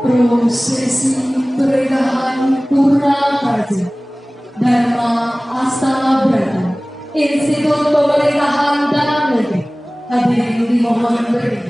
prosesi peredahan purna praja, Dharma Astana Brata, Institut Pemerintahan Dalam Negeri, hadirin dimohon berdiri.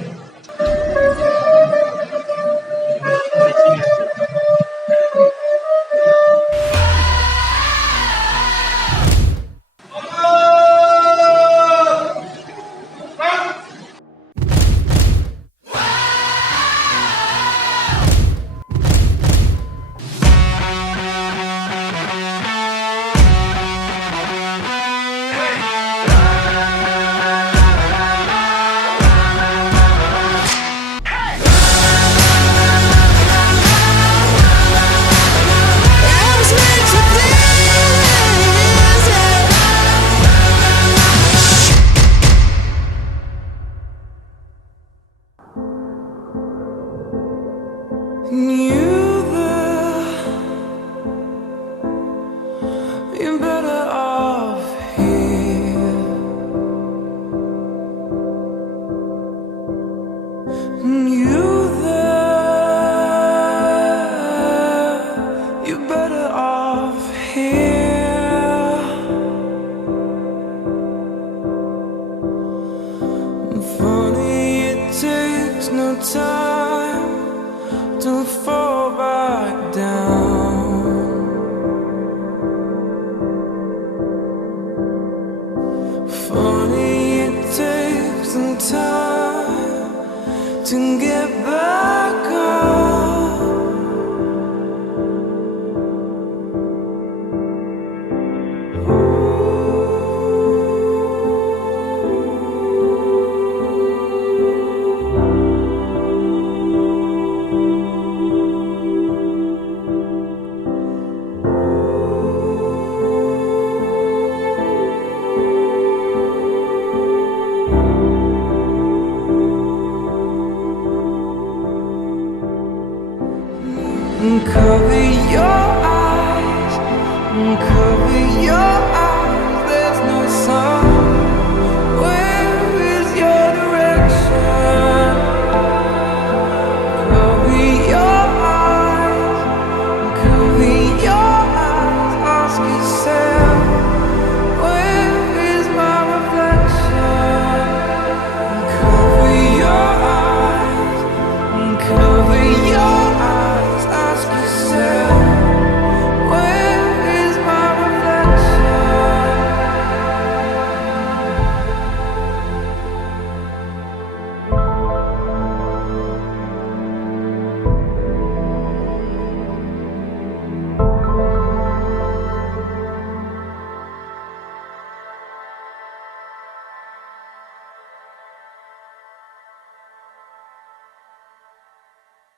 Knew that you're better off here. Knew that you're better off here. Funny, it takes no time to fall back down. Funny, it takes some time to get back up. Cover your eyes.